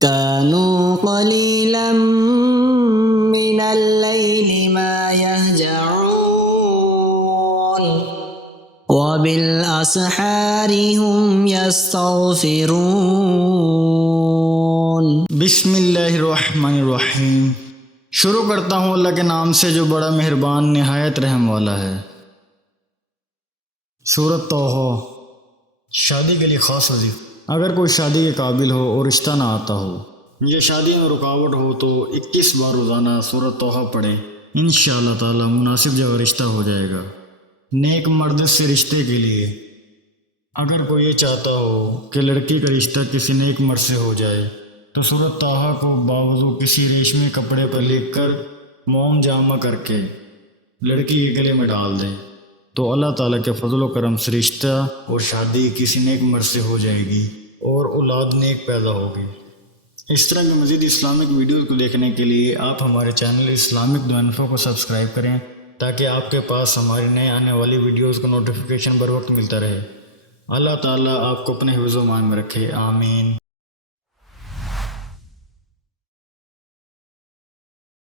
كانوا قليلا من الليل ما يهجعون وبالأسحار هم يستغفرون۔ بسم اللہ الرحمن الرحیم۔ شروع کرتا ہوں اللہ کے نام سے جو بڑا مہربان نہایت رحم والا ہے۔ سورۃ طٰہٰ۔ شادی کے لیے خاص وظیفہ۔ اگر کوئی شادی کے قابل ہو اور رشتہ نہ آتا ہو یا شادی میں رکاوٹ ہو تو 21 بار روزانہ سورۃ طٰہٰ پڑھیں، انشاءاللہ تعالی مناسب جگہ رشتہ ہو جائے گا۔ نیک مرد سے رشتے کے لیے اگر کوئی یہ چاہتا ہو کہ لڑکی کا رشتہ کسی نیک مرد سے ہو جائے تو سورۃ طٰہٰ کو باوضو کسی ریشمی کپڑے پر لکھ کر موم جامع کر کے لڑکی کے گلے میں ڈال دیں تو اللہ تعالیٰ کے فضل و کرم سے رشتہ اور شادی کسی نیک مرد سے ہو جائے گی اور اولاد نیک پیدا ہوگی۔ اس طرح کے مزید اسلامک ویڈیوز کو دیکھنے کے لیے آپ ہمارے چینل اسلامک دو انفو کو سبسکرائب کریں تاکہ آپ کے پاس ہماری نئے آنے والی ویڈیوز کا نوٹیفیکیشن بر وقت ملتا رہے۔ اللہ تعالیٰ آپ کو اپنے حفظ و امان میں رکھے، آمین۔